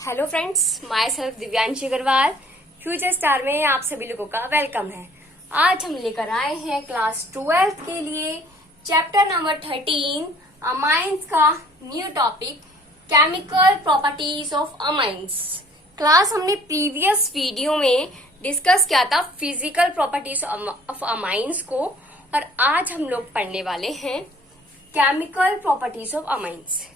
Hello friends, myself Divyanshi Agrawal. Future star में आप सभी लोगों का वेलकम है। आज हम लेकर आए हैं क्लास 12th के लिए चैप्टर नंबर 13 अमाइंस का new topic chemical properties of amines. Class हमने प्रीवियस वीडियो में डिस्कस किया था फिजिकल प्रॉपर्टीज ऑफ अमाइंस को, और आज हम लोग पढ़ने वाले हैं केमिकल प्रॉपर्टीज ऑफ अमाइंस।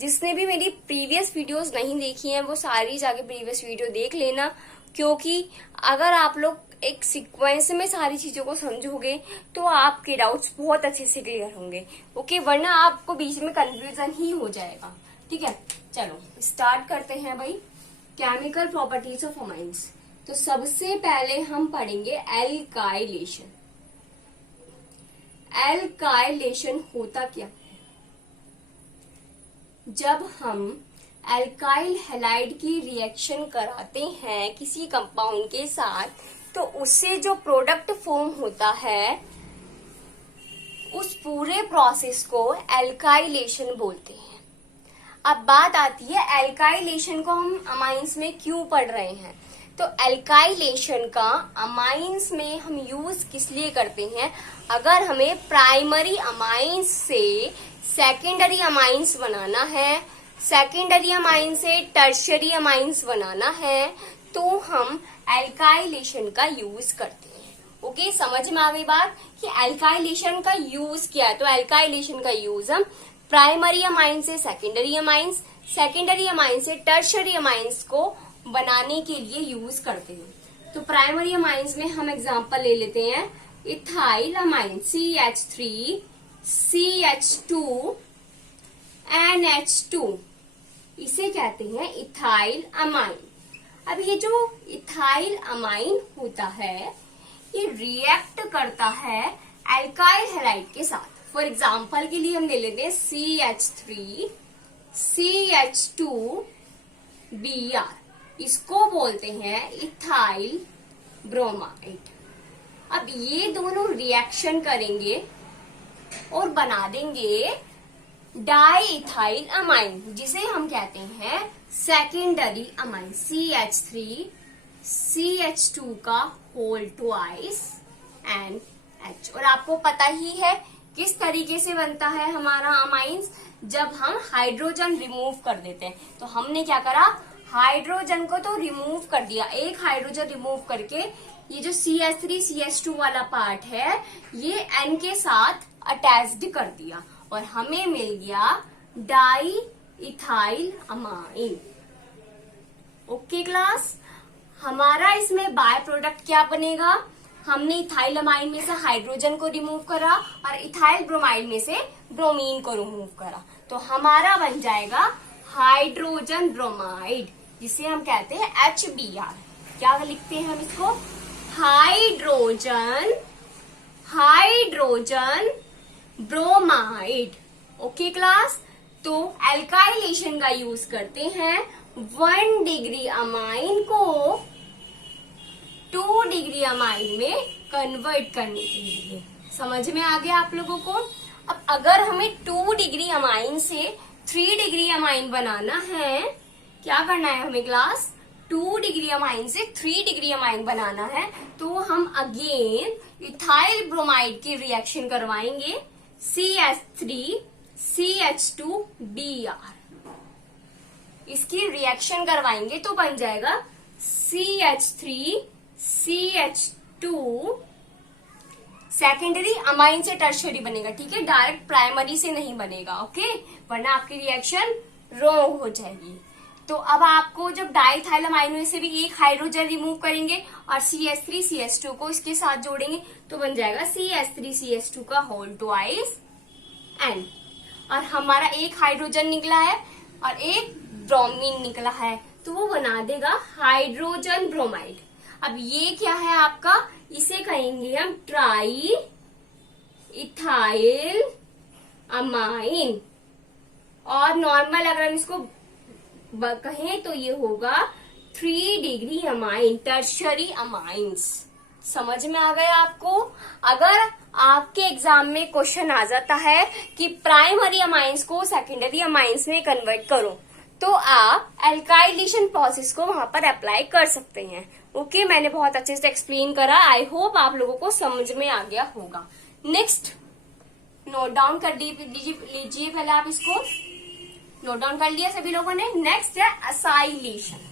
जिसने भी मेरी प्रीवियस वीडियोस नहीं देखी हैं वो सारी जाके प्रीवियस वीडियो देख लेना, क्योंकि अगर आप लोग एक सीक्वेंस में सारी चीजों को समझोगे तो आपके डाउट्स बहुत अच्छे से क्लियर होंगे। ओके, वरना आपको बीच में कंफ्यूजन ही हो जाएगा। ठीक है, चलो स्टार्ट करते हैं भाई। Chemical properties of amines. तो सबसे पहले हम पढ़ेंगे एल्काइलेशन। एल्काइलेशन होता क्या? जब हम एल्काइल हैलाइड की रिएक्शन कराते हैं किसी कंपाउंड के साथ, तो उससे जो प्रोडक्ट फॉर्म होता है उस पूरे प्रोसेस को एल्काइलेशन बोलते हैं। अब बात आती है एल्काइलेशन को हम अमाइंस में क्यों पढ़ रहे हैं। तो एल्काइलेशन का अमाइंस में हम यूज किस लिए करते हैं? अगर हमें प्राइमरी अमाइंस से सेकेंडरी अमाइंस बनाना है, सेकेंडरी अमाइंस से टर्शियरी अमाइंस बनाना है, तो हम एल्काइलेशन का यूज करते हैं। ओके, समझ में आ गई बात कि एल्काइलेशन का यूज क्या है। तो एल्काइलेशन का यूज हम प्राइमरी अमाइंस से सेकेंडरी अमाइंस, सेकेंडरी अमाइंस से टर्शियरी अमाइंस को बनाने के लिए यूज करते हैं। तो प्राइमरी अमाइंस में हम एग्जांपल ले लेते हैं ethyl amine CH3 CH2 NH2, इसे कहते हैं इथाइल अमाइन। अब ये जो इथाइल अमाइन होता है ये रिएक्ट करता है एल्काइल हैलाइड के साथ। फॉर एग्जांपल के लिए हम ले लेते हैं CH3 CH2 Br, इसको बोलते हैं इथाइल ब्रोमाइड। अब ये दोनों रिएक्शन करेंगे और बना देंगे डाई इथाइल अमाइन, जिसे हम कहते हैं सेकेंडरी अमाइन CH3 CH2 का होल ट्वाइस NH। और आपको पता ही है किस तरीके से बनता है हमारा अमाइंस। जब हम हाइड्रोजन रिमूव कर देते हैं, तो हमने क्या करा, हाइड्रोजन को तो रिमूव कर दिया, एक हाइड्रोजन रिमूव करके ये जो CH3 CH2 वाला पार्ट है ये N के साथ अटैच्ड कर दिया और हमें मिल गया di ethyl amine. Okay class, हमारा इसमें बाय प्रोडक्ट क्या बनेगा? हमने इथाइल अमाइन में से हाइड्रोजन को रिमूव करा और इथाइल ब्रोमाइड में से ब्रोमीन को रिमूव करा, तो हमारा बन जाएगा हाइड्रोजन ब्रोमाइड, जिसे हम कहते हैं HBr। क्या लिखते हैं हम इसको? Hydrogen bromide. ओके क्लास, तो एल्काइलेशन का यूज करते हैं 1 डिग्री अमाइन को 2 डिग्री अमाइन में कन्वर्ट करने के लिए। समझ में आ गया आप लोगों को? अब अगर हमें 2 डिग्री अमाइन से 3 डिग्री अमाइन बनाना है, क्या करना है हमें क्लास? 2 डिग्री अमाइन से 3 डिग्री अमाइन बनाना है, तो हम अगेन इथाइल ब्रोमाइड की रिएक्शन करवाएंगे CH3 CH2 Br। इसकी रिएक्शन करवाएंगे तो बन जाएगा CH3 CH2, सेकेंडरी अमाइन से टर्शियरी बनेगा। ठीक है, डायरेक्ट प्राइमरी से नहीं बनेगा। ओके, वरना आपकी रिएक्शन रॉन्ग हो जाएगी। तो अब आपको जब डाइथाइल अमाइन में से भी एक हाइड्रोजन रिमूव करेंगे और CH3 CH2 को इसके साथ जोड़ेंगे तो बन जाएगा CH3 CH2 का होल ट्वाइस N। और हमारा एक हाइड्रोजन निकला है और एक ब्रोमीन निकला है, तो वो बना देगा हाइड्रोजन ब्रोमाइड। अब ये क्या है आपका? इसे कहेंगे हम ट्राई इथाइल अमाइन। और नॉर्मल अगर हम इसको कहें तो ये होगा 3 डिग्री अमाइन, टर्शियरी अमाइंस। समझ में आ गया आपको? अगर आपके एग्जाम में क्वेश्चन आ जाता है कि प्राइमरी अमाइंस को सेकेंडरी अमाइंस में कन्वर्ट करो, तो आप एल्काइलेशन प्रोसेस को वहां पर अप्लाई कर सकते हैं। ओके, मैंने बहुत अच्छे से एक्सप्लेन करा। आई होप आप लोगों को समझ में आ गया होगा। नेक्स्ट नोट डाउन कर लीजिए पहले आप इसको नोट डाउन कर लिया सभी लोगों ने। नेक्स्ट है असाइलेशन।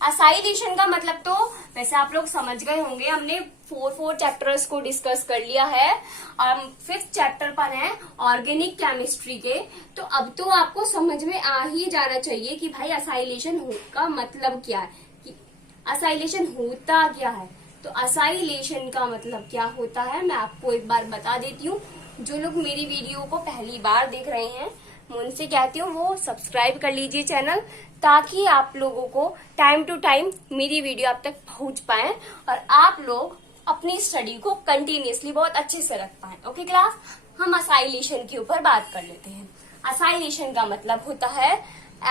असाइलेशन का मतलब तो वैसे आप लोग समझ गए होंगे, हमने 4 चैप्टर्स को डिस्कस कर लिया है और 5th चैप्टर पर है ऑर्गेनिक केमिस्ट्री के। तो अब तो आपको समझ में आ ही जाना चाहिए कि भाई असाइलेशन का मतलब क्या है, कि असाइलेशन होता क्या है। तो असाइलेशन का मतलब क्या होता है मैं आपको एक बार बता देती हूँ। जो लोग मेरी वीडियो को पहली बार देख रहे हैं मैं उनसे कहती हूँ वो सब्सक्राइब कर लीजिए चैनल, ताकि आप लोगों को टाइम टू टाइम मेरी वीडियो आप तक पहुंच पाए और आप लोग अपनी स्टडी को कंटिन्यूअसली बहुत अच्छे से रख पाए। ओके क्लास, हम असाइलेशन के ऊपर बात कर लेते हैं। असाइलेशन का मतलब होता है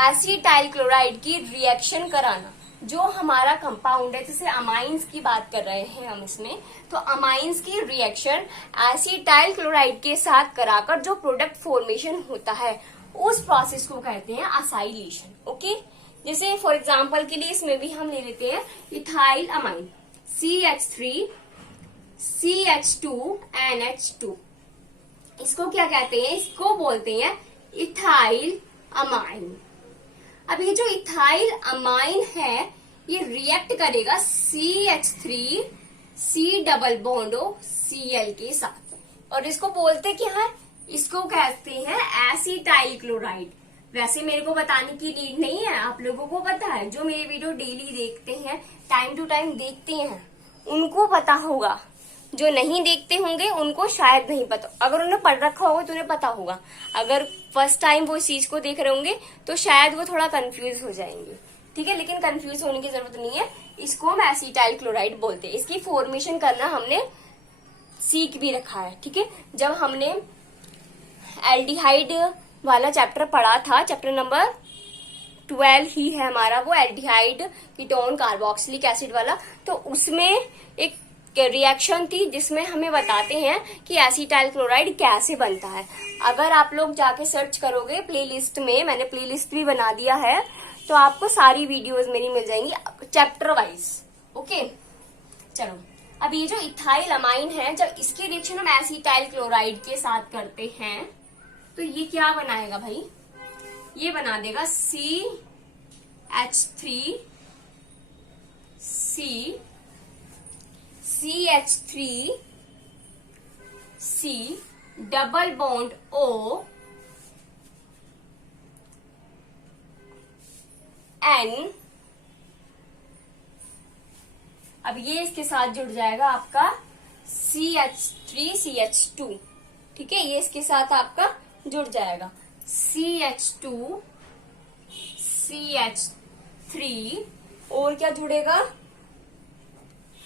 एसिटाइल क्लोराइड की रिएक्शन कराना। जो हमारा कंपाउंड है, जैसे अमाइंस की बात कर रहे हैं हम इसमें, तो अमाइंस की रिएक्शन एसिटाइल क्लोराइड के साथ कराकर जो प्रोडक्ट फॉर्मेशन होता है उस प्रोसेस को कहते हैं असाइलेशन। ओके, जैसे फॉर एग्जांपल के लिए इसमें भी हम ले लेते हैं ethyl amine CH3 CH2 NH2। इसको क्या कहते हैं? इसको बोलते हैं इथाइल अमाइन। अब ये जो इथाइल अमाइन है ये रिएक्ट करेगा CH3 C double bond Cl के साथ और इसको बोलते क्या है? इसको कहते हैं एसिटाइल क्लोराइड। वैसे मेरे को बताने की नीड नहीं है, आप लोगों को पता है। जो मेरी वीडियो डेली देखते हैं, टाइम टू टाइम देखते हैं, उनको पता होगा। जो नहीं देखते होंगे उनको शायद नहीं पता। अगर उन्होंने पढ़ रखा होगा तो उन्हें पता होगा। अगर फर्स्ट टाइम वो इस चीज को देख रहे होंगे तो शायद वो थोड़ा कंफ्यूज हो जाएंगे। ठीक है, लेकिन कंफ्यूज होने की जरूरत नहीं है। इसको हम एसिटाइल क्लोराइड बोलते हैं। इसकी फॉर्मेशन करना हमने सीख भी रखा है। ठीक है, जब हमने एल्डिहाइड वाला चैप्टर पढ़ा था, चैप्टर नंबर 12 ही है हमारा वो, एल्डिहाइड कीटोन कार्बोक्सिलिक एसिड वाला, तो उसमें एक रिएक्शन थी जिसमें हमें बताते हैं कि एसिटाइल क्लोराइड कैसे बनता है। अगर आप लोग जाके सर्च करोगे प्लेलिस्ट में, मैंने प्लेलिस्ट भी बना दिया है, तो आपको सारी वीडियोस मेरी मिल जाएंगी चैप्टर वाइज। ओके, चलो अब ये जो इथाइल अमाइन है, जब इसकी रिएक्शन हम एसिटाइल क्लोराइड के साथ करते हैं तो ये क्या बनाएगा भाई? ये बना देगा CH3 C double bond O N। अब ये इसके साथ जुड़ जाएगा आपका CH3 CH2। ठीक है, ये इसके साथ आपका जुड़ जाएगा CH2 CH3 और क्या जुड़ेगा?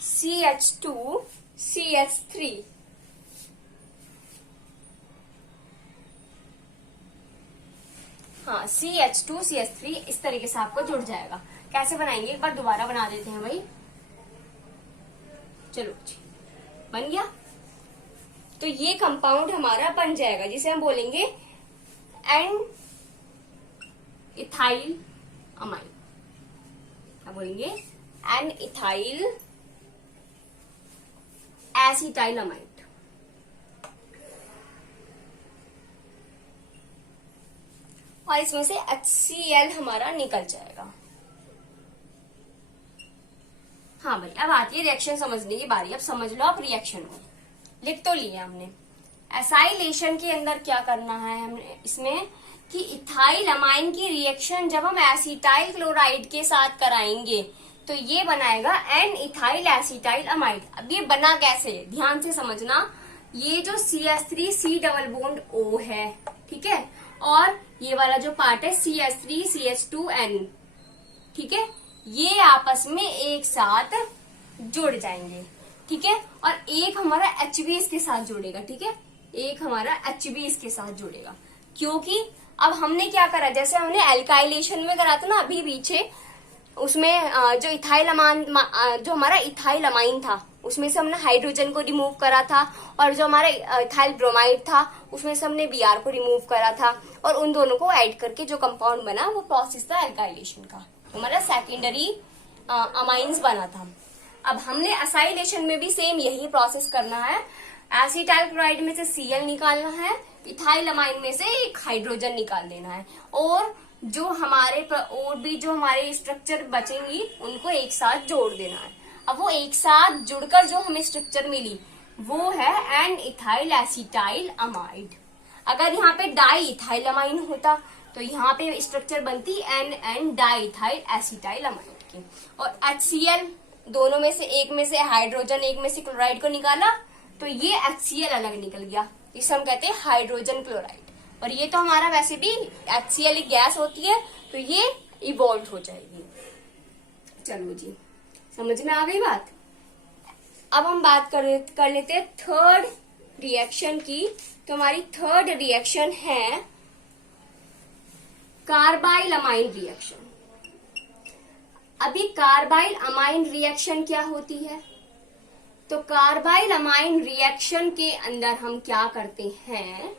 CH2 CH3। हाँ, CH2 CH3 इस तरीके से आपको जुड़ जाएगा। कैसे बनाएंगे एक बार दोबारा बना देते हैं भाई। चलो जी, बन गया। तो ये कंपाउंड हमारा बन जाएगा जिसे हम बोलेंगे एन इथाइल अमाइन। क्या बोलेंगे? N ethyl acetyl amide. और इसमें से HCl हमारा निकल जाएगा। हाँ भाई, अब आती है रिएक्शन समझने की बारी। अब समझ लो आप रिएक्शन को। लिख तो लिया हमने। एसाइलेशन के अंदर क्या करना है हमने इसमें कि इथाइल अमाइन की रिएक्शन जब हम एसिटाइल क्लोराइड के साथ कराएंगे तो ये बनाएगा एन इथाइल एसिटाइल अमाइड। अब ये बना कैसे, ध्यान से समझना। ये जो CH3 C double bond O है, ठीक है, और ये वाला जो पार्ट है CH3 CH2N, ठीक है, ये आपस में एक साथ जुड़ जाएंगे। ठीक है, और एक हमारा HB इसके साथ जुड़ेगा। ठीक है, एक हमारा HB इसके साथ जुड़ेगा, क्योंकि अब हमने क्या करा, जैसे हमने एल्काइलेशन में करा था ना अभी पीछे, उसमें जो इथाइल अमाइन, जो हमारा इथाइल अमाइन था उसमें से हमने हाइड्रोजन को रिमूव करा था, और जो हमारा इथाइल ब्रोमाइड था उसमें से हमने Br को रिमूव करा था, और उन दोनों को ऐड करके जो कंपाउंड बना वो प्रोसेस था एल्काइलेशन का, तो हमारा सेकेंडरी अमाइंस बना था। अब हमने असाइलेशन में भी सेम यही प्रोसेस करना है। एसिटाइल क्लोराइड में से Cl निकालना है, इथाइल अमाइन में से एक हाइड्रोजन निकाल देना है, और जो हमारे और भी जो हमारे स्ट्रक्चर बचेंगी उनको एक साथ जोड़ देना है। अब वो एक साथ जुड़कर जो हमें स्ट्रक्चर मिली वो है एन इथाइल एसिटाइल अमाइड। अगर यहाँ पे डाई इथाइल अमाइन होता तो यहाँ पे स्ट्रक्चर बनती N di ethyl acetyl amide की। और HCl दोनों में से एक में से हाइड्रोजन, एक में से क्लोराइड को निकाला तो ये HCl अलग निकल गया, इसे हम कहते हैं हाइड्रोजन क्लोराइड। और ये तो हमारा वैसे भी HCl एक गैस होती है तो ये इवॉल्व हो जाएगी। चलो जी, समझ में आ गई बात। अब हम बात कर लेते हैं थर्ड रिएक्शन की। तो हमारी थर्ड रिएक्शन है कार्बाइल अमाइन रिएक्शन। अभी कार्बाइल अमाइन रिएक्शन क्या होती है? तो कार्बाइल अमाइन रिएक्शन के अंदर हम क्या करते हैं,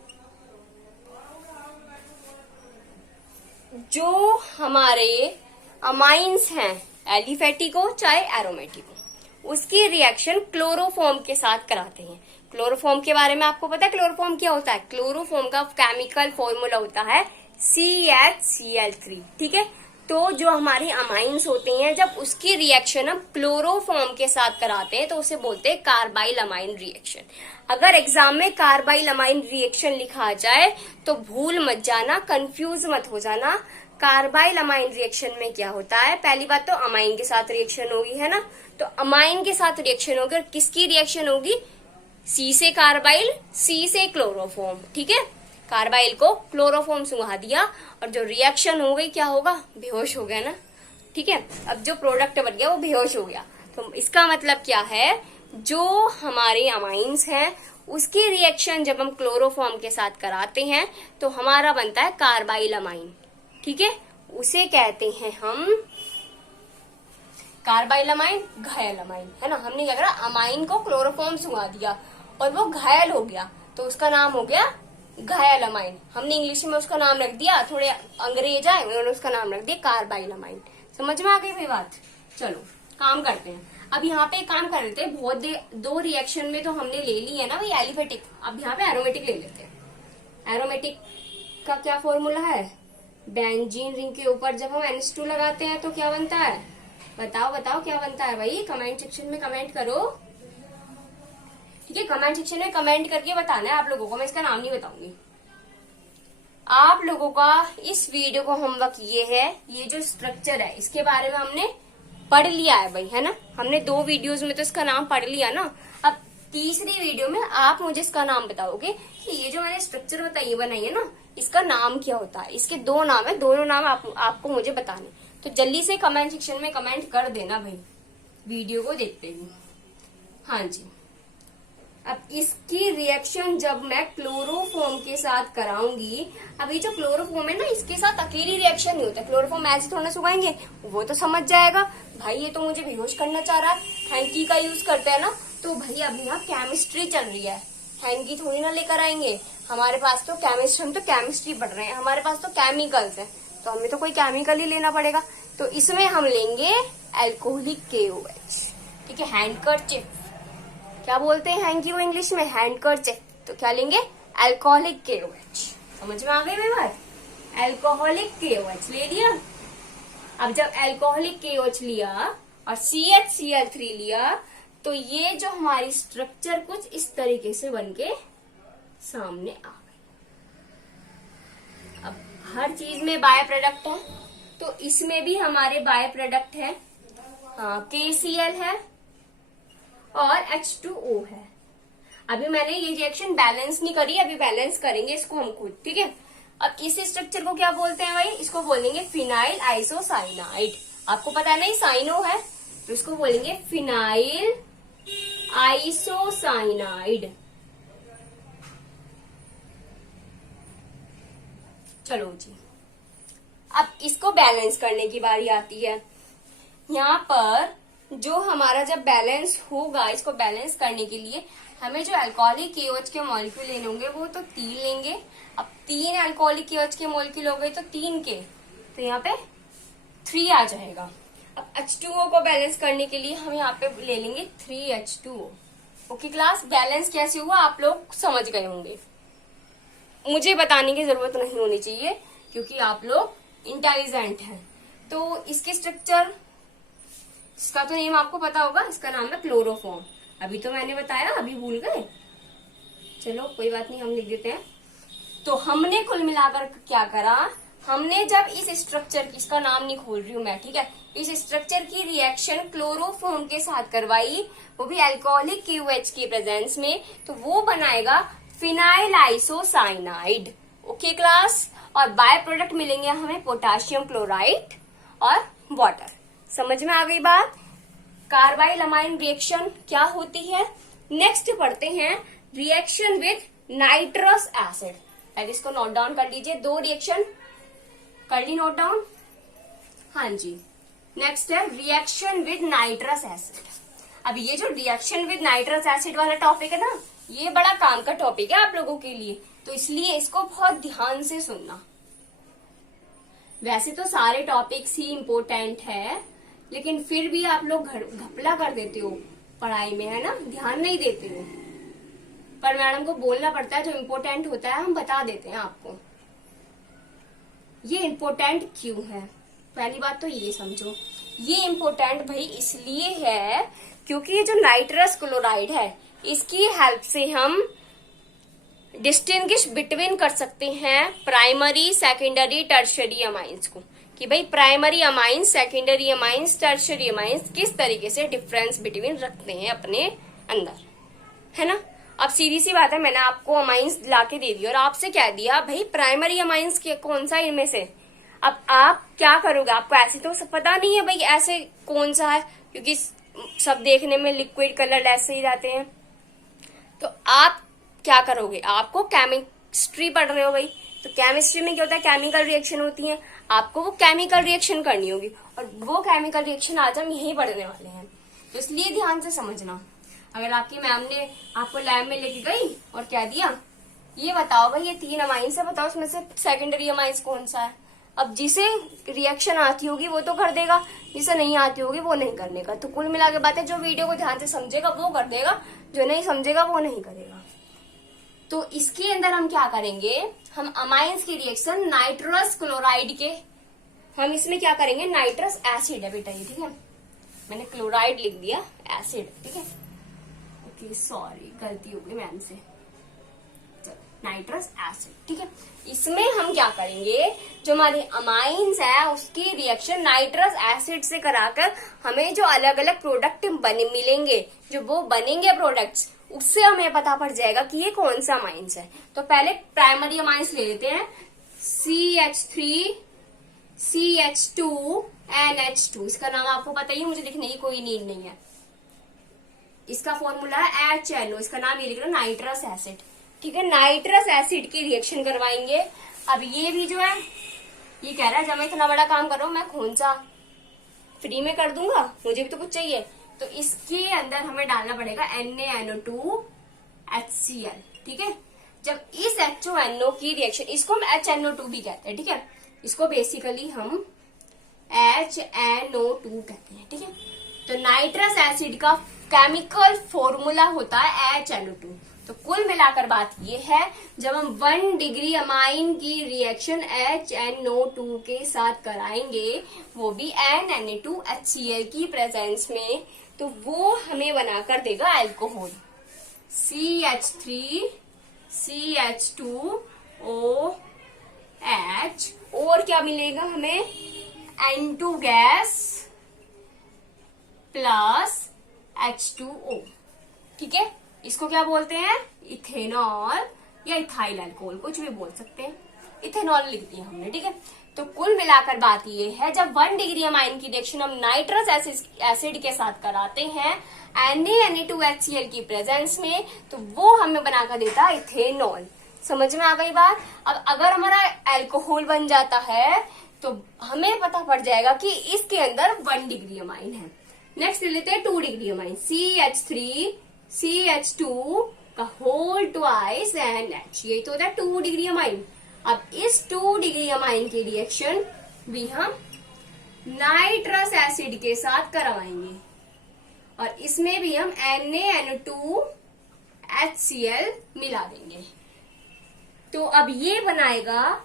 जो हमारे अमाइंस हैं एलिफेटिक हो चाहे एरोमेटिक हो, उसकी रिएक्शन क्लोरोफॉर्म के साथ कराते हैं। क्लोरोफॉर्म के बारे में आपको पता है क्लोरोफॉर्म क्या होता है? क्लोरोफॉर्म का केमिकल फॉर्मूला होता है CHCl3, ठीक है। तो जो हमारे अमाइंस होते हैं जब उसकी रिएक्शन हम क्लोरोफॉर्म के साथ कराते हैं तो उसे बोलते हैं कार्बाइल अमाइन रिएक्शन। अगर एग्जाम में कार्बाइल अमाइन रिएक्शन लिखा जाए तो भूल मत जाना, कंफ्यूज मत हो जाना। कार्बाइल अमाइन रिएक्शन में क्या होता है, पहली बात तो अमाइन के साथ रिएक्शन होगी, है ना। तो अमाइन के साथ रिएक्शन होगी, और किसकी रिएक्शन होगी? C से कार्बाइल, C से क्लोरोफॉर्म, ठीक है। कार्बाइल को क्लोरोफॉर्म सुंघा दिया और जो रिएक्शन हो गई क्या होगा? बेहोश हो गया ना, ठीक है। अब जो प्रोडक्ट बन गया वो बेहोश हो गया। तो इसका मतलब क्या है, जो हमारे अमाइंस हैं उसकी रिएक्शन जब हम क्लोरोफॉर्म के साथ कराते हैं तो हमारा बनता है कार्बाइल अमाइन, ठीक है। उसे कहते हैं हम कार्बाइल अमाइन, घायल अमाइन, है ना। हमने क्या करा, अमाइन को क्लोरोफॉर्म सुंघा दिया और वो घायल हो गया तो उसका नाम हो गया घायल अमाइन। हमने इंग्लिश में उसका नाम रख दिया, थोड़े अंग्रेज आए उन्होंने उसका नाम रख दिया कार्बाइल अमाइन। समझ में आ गई भाई बात। चलो काम करते हैं। अब यहाँ पे काम कर लेते हैं, बहुत दो रिएक्शन में तो हमने ले ली है ना भाई एलिफेटिक, अब यहाँ पे एरोमेटिक ले लेते हैं। एरोमेटिक का क्या फॉर्मूला है? बेंजीन रिंग के ऊपर जब हम NH2 लगाते हैं तो क्या बनता है? बताओ बताओ क्या बनता है भाई, कमेंट सेक्शन में कमेंट करो, ठीक है। कमेंट सेक्शन में कमेंट करके बताना है आप लोगों को, मैं इसका नाम नहीं बताऊंगी। आप लोगों का इस वीडियो को होमवर्क ये है, ये जो स्ट्रक्चर है इसके बारे में हमने पढ़ लिया है भाई, है ना। हमने 2 वीडियोस में तो इसका नाम पढ़ लिया ना। अब तीसरी वीडियो में आप मुझे इसका नाम बताओगे कि ये जो मैंने स्ट्रक्चर बनाई है ना, इसका नाम क्या होता है। इसके 2 नाम है, दोनों नाम आपको मुझे बताने। तो जल्दी से कमेंट सेक्शन में कमेंट कर देना भाई, वीडियो को देखते ही। हाँ जी, अब इसकी रिएक्शन जब मैं क्लोरोफॉर्म के साथ कराऊंगी, अब ये जो क्लोरोफॉर्म है ना इसके साथ अकेली रिएक्शन नहीं होता। क्लोरोफॉर्म ऐसे थोड़ा सुखाएंगे वो तो समझ जाएगा भाई, ये तो मुझे बेहोश करना चाह रहा है, हैंकी का यूज करते हैं ना। तो भाई अभी यहाँ केमिस्ट्री चल रही है, हैंकी थोड़ी ना लेकर आएंगे। हमारे पास तो हम तो केमिस्ट्री पढ़ रहे हैं, हमारे पास तो केमिकल्स है, तो हमें तो कोई केमिकल ही लेना पड़ेगा। तो इसमें हम लेंगे एल्कोहलिक KOH, ठीक है। हैंडकरचिप, क्या बोलते हैं हैंकी को इंग्लिश में? हैंडकरचिप। तो क्या लेंगे? Alcoholic KOH। समझ में आ गई मेरी बात? एल्कोहलिक KOH ले लिया। अब जब एल्कोहलिक KOH लिया और CHCl3 लिया तो ये जो हमारी स्ट्रक्चर कुछ इस तरीके से बनके सामने आ गई। अब हर चीज में बाय प्रोडक्ट है, तो इसमें भी हमारे बाय प्रोडक्ट है, KCl है और H2O है। अभी मैंने ये रिएक्शन बैलेंस नहीं करी, अभी बैलेंस करेंगे इसको हम खुद, ठीक है। अब इस स्ट्रक्चर को क्या बोलते हैं भाई? इसको बोलेंगे फिनाइल आइसोसाइनाइड। आपको पता है ना ये साइनो है, तो इसको बोलेंगे फिनाइल आइसोसाइनाइड। चलो जी, अब इसको बैलेंस करने की बारी आती है। यहाँ पर जो हमारा जब बैलेंस होगा, इसको बैलेंस करने के लिए हमें जो अल्कोहलिक KOH के मॉलिक्यूल लेने होंगे वो तो 3 लेंगे। अब 3 अल्कोहलिक KOH के मॉलिक्यूल हो गए तो 3 के, तो यहाँ पे 3 आ जाएगा। अब H2O को बैलेंस करने के लिए हम यहाँ पे ले लेंगे 3H2O। ओके क्लास, बैलेंस कैसे हुआ आप लोग समझ गए होंगे, मुझे बताने की जरूरत नहीं होनी चाहिए क्योंकि आप लोग इंटेलिजेंट हैं। तो इसके स्ट्रक्चर, इसका तो नेम आपको पता होगा, इसका नाम है क्लोरोफॉर्म। अभी तो मैंने बताया, अभी भूल गए, चलो कोई बात नहीं, हम लिख देते हैं। तो हमने कुल मिलाकर क्या करा, हमने जब इस स्ट्रक्चर की, इसका नाम नहीं खोल रही हूं मैं, ठीक है, इस स्ट्रक्चर की रिएक्शन क्लोरोफॉर्म के साथ करवाई, वो भी अल्कोहलिक KOH की प्रेजेंस में, तो वो बनाएगा फिनाइल आइसोसाइनाइड। ओके क्लास, और बाय प्रोडक्ट मिलेंगे हमें पोटाशियम क्लोराइड और वाटर। समझ में आ गई बात। कार्बाइल अमाइन रिएक्शन क्या होती है, नेक्स्ट पढ़ते हैं रिएक्शन विद नाइट्रस एसिड। पहले इसको नोट डाउन कर लीजिए, 2 रिएक्शन कर ली नोट डाउन, हाँ जी। नेक्स्ट है रिएक्शन विद नाइट्रस एसिड। अब ये जो रिएक्शन विद नाइट्रस एसिड वाला टॉपिक है ना, ये बड़ा काम का टॉपिक है आप लोगों के लिए, तो इसलिए इसको बहुत ध्यान से सुनना। वैसे तो सारे टॉपिक्स ही इम्पोर्टेंट है, लेकिन फिर भी आप लोग घपला कर देते हो पढ़ाई में, है ना, ध्यान नहीं देते हो। पर मैडम को बोलना पड़ता है, जो इम्पोर्टेंट होता है हम बता देते हैं आपको। ये इम्पोर्टेंट क्यों है, पहली बात तो ये समझो। ये इम्पोर्टेंट भाई इसलिए है क्योंकि ये जो नाइट्रस क्लोराइड है, इसकी हेल्प से हम डिस्टिंग्विश बिटवीन कर सकते हैं प्राइमरी, सेकेंडरी, टर्शरी अमाइंस को, कि भाई primary amines, secondary amines, tertiary amines किस तरीके से डिफरेंस बिटवीन रखते हैं अपने अंदर, है ना। अब सीधी सी बात है, मैंने आपको अमाइंस लाके दे दिया और आपसे क्या दिया, भाई प्राइमरी अमाइंस कौन सा इनमें से। अब आप क्या करोगे, आपको ऐसे तो पता नहीं है भाई ऐसे कौन सा है, क्योंकि सब देखने में लिक्विड कलर ऐसे ही रहते हैं। तो आप क्या करोगे, आपको केमिस्ट्री पढ़ रहे हो भाई, तो केमिस्ट्री में क्या होता है, केमिकल रिएक्शन होती है, आपको वो केमिकल रिएक्शन करनी होगी, और वो केमिकल रिएक्शन आज हम यही पढ़ने वाले हैं। तो इसलिए ध्यान से समझना। अगर आपकी मैम ने आपको लैब में लेके गई और क्या दिया, ये बताओ भाई ये 3 अमाइंस है, बताओ उसमें से सेकेंडरी अमाइंस कौन सा है। अब जिसे रिएक्शन आती होगी वो तो कर देगा, जिसे नहीं आती होगी वो नहीं करने का। तो कुल मिला के बात है, जो वीडियो को ध्यान से समझेगा वो कर देगा, जो नहीं समझेगा वो नहीं करेगा। तो इसके अंदर हम क्या करेंगे, हम अमाइंस की रिएक्शन नाइट्रस क्लोराइड के, हम इसमें क्या करेंगे, नाइट्रस एसिड है बेटा ये, ठीक है, मैंने क्लोराइड लिख दिया, एसिड, ठीक है, ओके सॉरी गलती हो गई मैम से, नाइट्रस एसिड, ठीक है। इसमें हम क्या करेंगे, जो हमारी अमाइंस है उसकी रिएक्शन नाइट्रस एसिड से कराकर हमें जो अलग अलग प्रोडक्ट मिलेंगे, जो वो बनेंगे प्रोडक्ट्स, उससे हमें पता पड़ जाएगा कि ये कौन सा अमाइंस है। तो पहले प्राइमरी अमाइंस ले लेते हैं, CH3 CH2 NH2, इसका नाम आपको पता ही है, मुझे लिखने की कोई नीड नहीं है। इसका फॉर्मूला है HNO, इसका नाम ये लिख लो नाइट्रस एसिड, ठीक है। नाइट्रस एसिड की रिएक्शन करवाएंगे। अब ये भी जो है, ये कह रहा है जब मैं इतना बड़ा काम कर रहा हूं मैं कौन सा फ्री में कर दूंगा, मुझे भी तो कुछ चाहिए। तो इसके अंदर हमें डालना पड़ेगा NaNO2 HCl, ठीक है। जब इस HONO की रिएक्शन, इसको हम HNO2 भी कहते हैं, ठीक है, इसको बेसिकली हम HNO2 कहते हैं, ठीक है। तो नाइट्रस एसिड का केमिकल फॉर्मूला होता है HNO2। तो कुल मिलाकर बात ये है, जब हम 1 डिग्री अमाइन की रिएक्शन HNO2 के साथ कराएंगे, वो भी Na2HCl की प्रेजेंस में, तो वो हमें बनाकर देगा अल्कोहल CH3 CH2OH, और क्या मिलेगा हमें, N2 गैस प्लस H2O, ठीक है। इसको क्या बोलते हैं, इथेनॉल या इथाइल अल्कोहल, कुछ भी बोल सकते हैं, इथेनॉल लिख दिया हमने, ठीक है। तो कुल मिलाकर बात ये है, जब 1 डिग्री अमाइन की रिएक्शन हम नाइट्रस एसिड के साथ कराते हैं Na2HCl की प्रेजेंस में, तो वो हमें बनाकर देता है इथेनॉल। समझ में आ गई बात। अब अगर हमारा अल्कोहल बन जाता है तो हमें पता पड़ जाएगा कि इसके अंदर 1 डिग्री अमाइन है। नेक्स्ट ले लेते हैं 2 डिग्री अमाइन, CH3 CH2 का होल ट्वाइस NH, ये तो होता है 2 डिग्री अमाइन। अब इस 2 डिग्री अमाइन की रिएक्शन भी हम नाइट्रस एसिड के साथ करवाएंगे और इसमें भी हम NaNO2HCl मिला देंगे। तो अब ये बनाएगा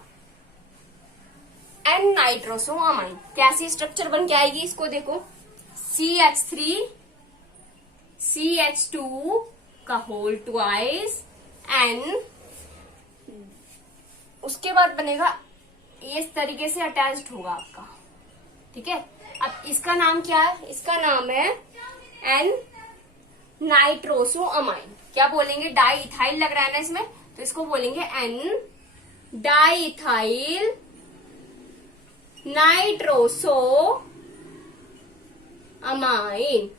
N नाइट्रोसो अमाइन। कैसी स्ट्रक्चर बन के आएगी इसको देखो, CH3 CH2 का होल ट्वाइस N, उसके बाद बनेगा इस तरीके से अटैच्ड होगा आपका, ठीक है। अब इसका नाम क्या है, इसका नाम है N नाइट्रोसो अमाइन। क्या बोलेंगे, डाई इथाइल लग रहा है ना इसमें, तो इसको बोलेंगे N di ethyl nitroso amine.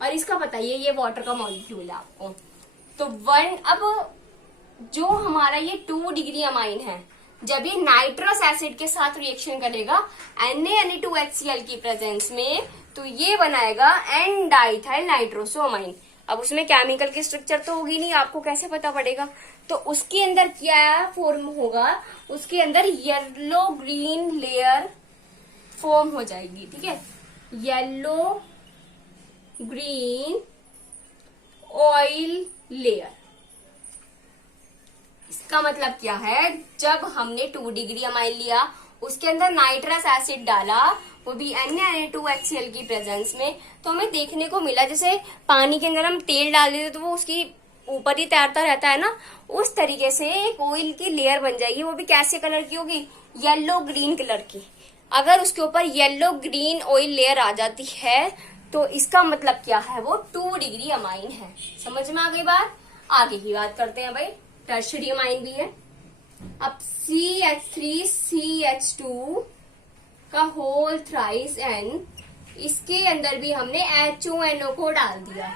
और इसका बताइए, ये वाटर का मॉलिक्यूल है आपको। तो अब जो हमारा ये 2 डिग्री अमाइन है, जब ये नाइट्रस एसिड के साथ रिएक्शन करेगा NaNO2HCl की प्रेजेंस में, तो ये बनाएगा N डाइथाइल नाइट्रोसो अमाइन। अब उसमें केमिकल की स्ट्रक्चर तो होगी नहीं, आपको कैसे पता पड़ेगा। तो उसके अंदर क्या फॉर्म होगा, उसके अंदर येलो ग्रीन लेयर फॉर्म हो जाएगी, ठीक है। Yellow green oil layer. इसका मतलब क्या है, जब हमने 2 डिग्री अमाइन लिया, उसके अंदर नाइट्रस एसिड डाला, वो भी NaNO2HCl की प्रेजेंस में, तो हमें देखने को मिला जैसे पानी के अंदर हम तेल डाल देते तो वो उसकी ऊपर ही तैरता रहता है ना, उस तरीके से एक ऑयल की लेयर बन जाएगी। वो भी कैसे कलर की होगी, येलो ग्रीन कलर की। अगर उसके ऊपर येलो ग्रीन ऑयल लेयर आ जाती है तो इसका मतलब क्या है, वो 2 डिग्री अमाइन है। समझ में आ गई बात। आगे की बात करते हैं भाई, टर्शियरी अमाइन भी है। अब CH3 CH2 का होल थ्राइस N, इसके अंदर भी हमने HONO को डाल दिया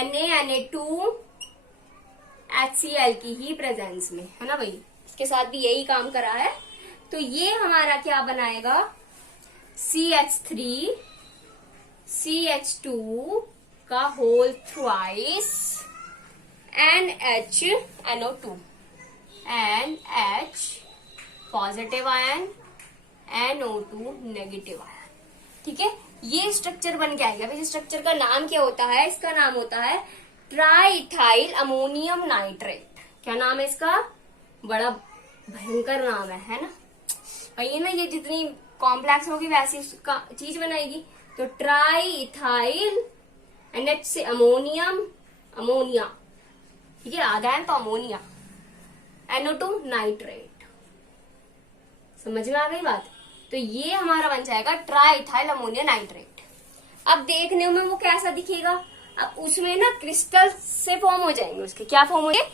NaNO2HCl की ही प्रेजेंस में, है ना भाई। इसके साथ भी यही काम करा है। तो ये हमारा क्या बनाएगा, CH3 CH2 का whole thrice NaNO2 NH positive ion NO2 negative ion, ठीक है। ये स्ट्रक्चर बन के आएगा। इस स्ट्रक्चर का नाम क्या होता है, इसका नाम होता है ट्राइथाइल अमोनियम नाइट्रेट। क्या नाम है इसका, बड़ा भयंकर नाम है ना भैया ना। ये जितनी कॉम्प्लेक्स होगी वैसी चीज बनाएगी। तो ट्राइथाइल NH से अमोनिया, ठीक है, आधा है तो अमोनिया, NO2 नाइट्रेट। समझ में आ गई बात। तो ये हमारा बन जाएगा ट्राइथाइल अमोनिया नाइट्रेट। अब देखने में वो कैसा दिखेगा, अब उसमें ना क्रिस्टल्स से फॉर्म हो जाएंगे। उसके क्या फॉर्म हो जाएंगे,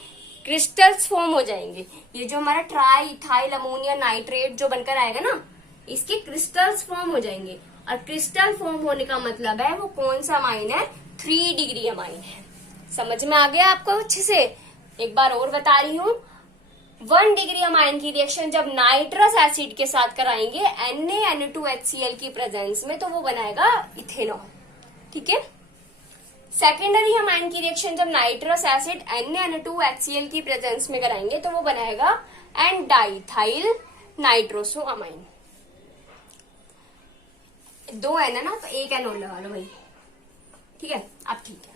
क्रिस्टल्स फॉर्म हो जाएंगे। ये जो हमारा ट्राइथाइल अमोनिया नाइट्रेट जो बनकर आएगा ना, इसके क्रिस्टल्स फॉर्म हो जाएंगे। और क्रिस्टल फॉर्म होने का मतलब है वो कौन सा अमाइन है, 3 डिग्री अमाइन है। समझ में आ गया आपको अच्छे से। एक बार और बता रही हूँ, 1 डिग्री अमाइन की रिएक्शन जब नाइट्रस एसिड के साथ कराएंगे NaNO2HCl की प्रेजेंस में, तो वो बनाएगा इथेनॉल, ठीक है। सेकेंडरी अमाइन की रिएक्शन जब नाइट्रस एसिड NaNO2HCl की प्रेजेंस में कराएंगे तो वो बनाएगा N diethyl nitroso amine. 2 N है ना, तो 1 N और लगा लो भाई, ठीक है। अब ठीक है,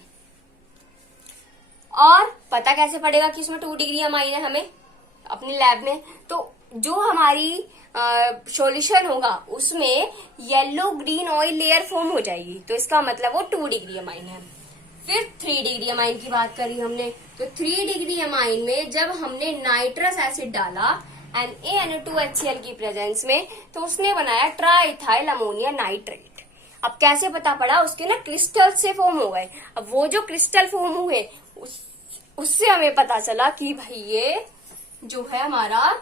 और पता कैसे पड़ेगा कि उसमें 2 डिग्री अमाइन है हमें अपनी लैब में। तो जो हमारी सॉल्यूशन होगा उसमें yellow green oil layer form हो जाएगी, तो इसका मतलब वो 2 डिग्री अमाइन है। फिर 3 डिग्री अमाइन की बात करी हमने, तो 3 डिग्री अमाइन में जब हमने नाइट्रस एसिड डाला NaNO2HCl की प्रेजेंस में, तो उसने बनाया ट्राइथाइल अमोनिया नाइट्रेट। अब कैसे पता पड़ा, उसके ना क्रिस्टल से फॉर्म हो गए। अब वो जो क्रिस्टल फॉर्म हुए उससे हमें पता चला कि भाई ये जो है हमारा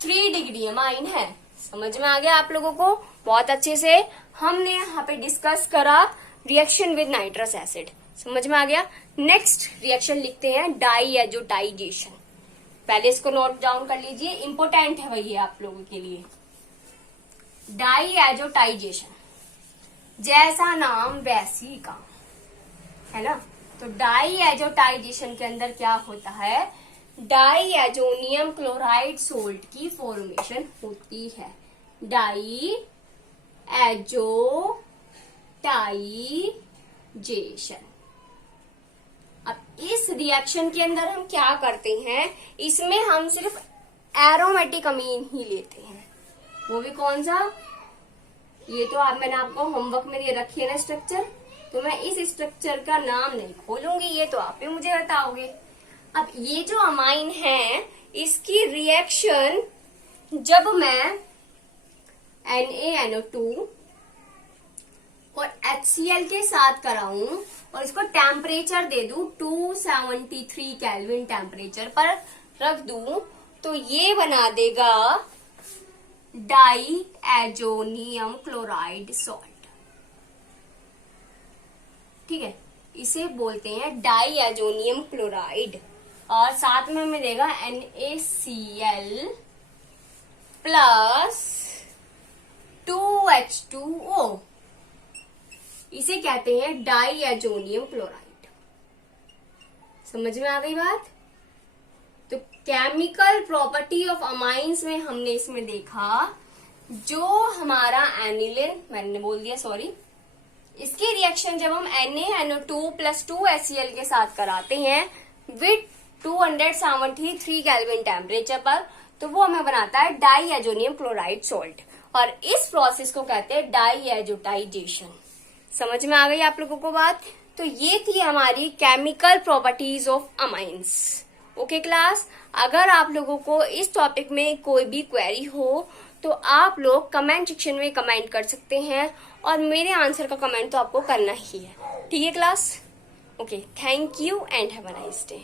3 डिग्री अमाइन है। समझ में आ गया आप लोगों को बहुत अच्छे से। हमने यहाँ पे डिस्कस करा रिएक्शन विद नाइट्रस एसिड, समझ में आ गया। नेक्स्ट रिएक्शन लिखते हैं डाइएजोटाइजेशन। पहले इसको नोट डाउन कर लीजिए, इंपोर्टेंट है भैया आप लोगों के लिए। डाइएजोटाइजेशन, जैसा नाम वैसी काम, है ना। तो डाई एजोटाइजेशन के अंदर क्या होता है, डाई एजोनियम क्लोराइड सोल्ट की फॉर्मेशन होती है। Di azotization. अब इस रिएक्शन के अंदर हम क्या करते हैं, इसमें हम सिर्फ एरोमेटिक अमीन ही लेते हैं। वो भी कौन सा, ये तो मैंने आपको होमवर्क में ये रखी है ना स्ट्रक्चर, तो मैं इस स्ट्रक्चर का नाम नहीं खोलूंगी, ये तो आप ही मुझे बताओगे। अब ये जो अमाइन है, इसकी रिएक्शन जब मैं NaNO2 और HCl के साथ कराऊं और इसको टेम्परेचर दे दूं 273 केल्विन टेम्परेचर पर रख दूं, तो ये बना देगा डाई एजोनियम क्लोराइड सॉल्ट। ठीक है, इसे बोलते हैं डाई एजोनियम क्लोराइड। और साथ में हमें देगा NaCl प्लस 2H2O। इसे कहते हैं डाई एजोनियम क्लोराइड। समझ में आ गई बात। तो केमिकल प्रॉपर्टी ऑफ अमाइंस में हमने इसमें देखा, जो हमारा एनिलिन, मैंने बोल दिया सॉरी, इसकी रिएक्शन जब हम NaNO2 प्लस 2HCl के साथ कराते हैं विथ 273 केल्विन टेम्परेचर पर, तो वो हमें बनाता है डाई एजोनियम क्लोराइड सॉल्ट। और इस प्रोसेस को कहते हैं डाई एजोटाइजेशन। समझ में आ गई आप लोगों को बात। तो ये थी हमारी chemical properties of amines. Okay class, अगर आप लोगों को इस टॉपिक में कोई भी क्वेरी हो तो आप लोग कमेंट सेक्शन में कमेंट कर सकते हैं, और मेरे आंसर का कमेंट तो आपको करना ही है। ठीक है class, okay, thank you and have a nice day.